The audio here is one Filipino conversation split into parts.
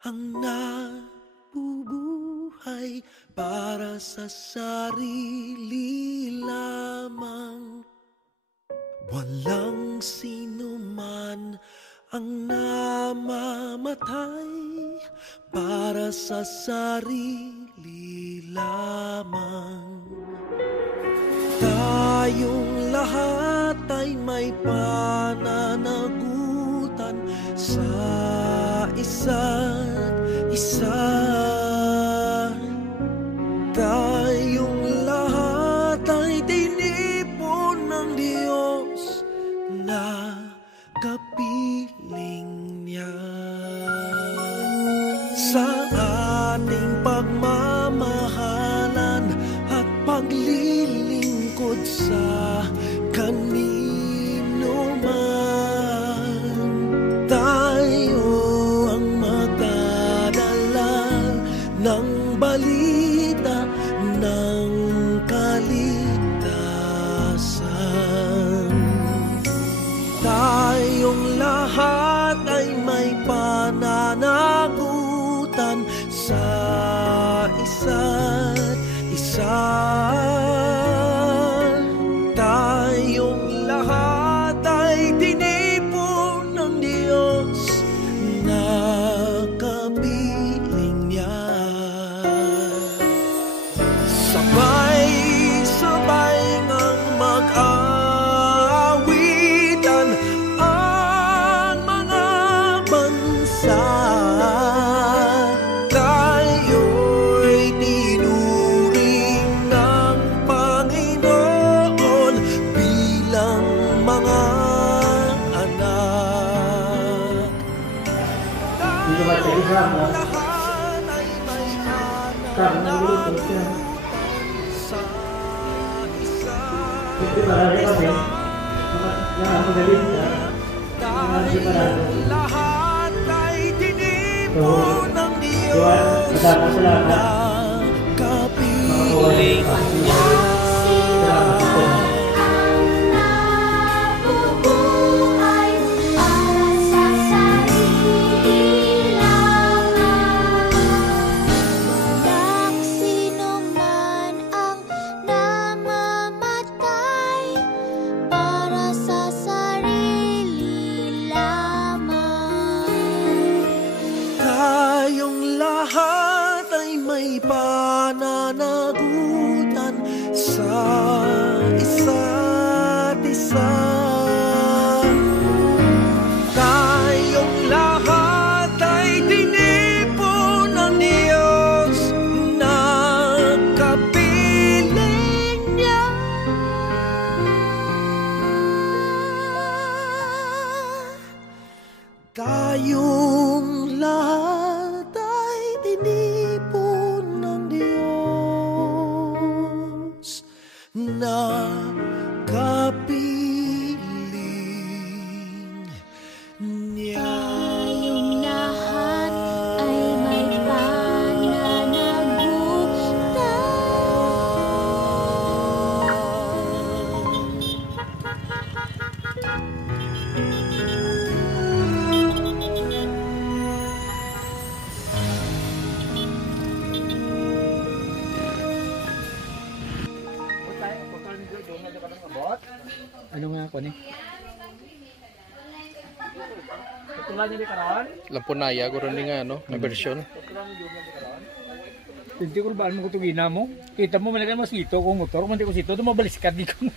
ang nabubuhay para sa sarili lamang. Walang sino man ang namamatay para sa sarili lamang. Tayong lahat ay may pananagutan sa isa't isa. Tayong lahat ay tinipon ng Diyos na kapiling niya. Sa ating pagmamahalan at paglilingkod sa kanino man, tayo ang magdadala ng balita ng kaligtasan. Tayong lahat ay may pananagutan sa isa't isa. Tayong lahat ay tinipon ng Diyos na kapiling niya. Sabay-sabay ngang mag-aawitan ang mga bansa. Tayo'y tinuring ng Panginoon bilang mga anak. Tayong lahat ay may pananagutan sa isa't isa. Tayong lahat ay tinipon ng Diyos na kapiling niya. Nabubuhay para sa sarili lamang. Walang sino man ang namamatay para sa sarili lamang. Tayong lahat ay may pananagutan sa isa't isa. Tayong lahat ay tinipon ng Diyos na kapiling niya. Tayong lahat ay tinipon ng Diyos na kapiling niya. Tayong lahat ay may Ano nga ako ni? Itulan niya di karon? Lampunaya, guro ni nga, no? Na version. Hindi ko baan mo kutugina mo? Kita mo malaga mo sito kung motor, mandi ko sito, dumabaliskad di ko.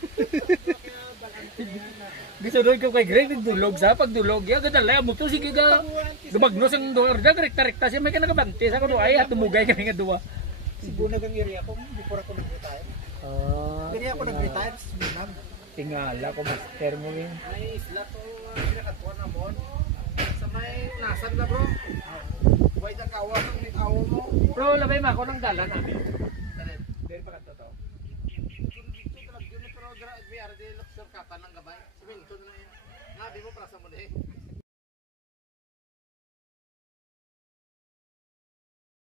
Gusto doon ko kay Greg, nagdulog sa pagdulog. Ya, gadalay, ang motor, sige ka. Dumagnos ang doon, rekta-rekta siya, may ka nakabante. Sa ko doon, ay, at tumugay kami nga doon. Sibunag ang area ko, before ako nag-retire. Kaya ako nag-retire sa Sibunag. Tingala ko, master mo rin. May isla to, pinakatuan na mo. Sa may unasan na bro. Huwag na kawa ng bitaw mo. Bro, labay mo ako ng dala namin. Dahil pa kanto to. Dito talaga yun, pero BRD, luxor kata ng gabay. Siminto na yun. Nga, di mo prasa mo na eh.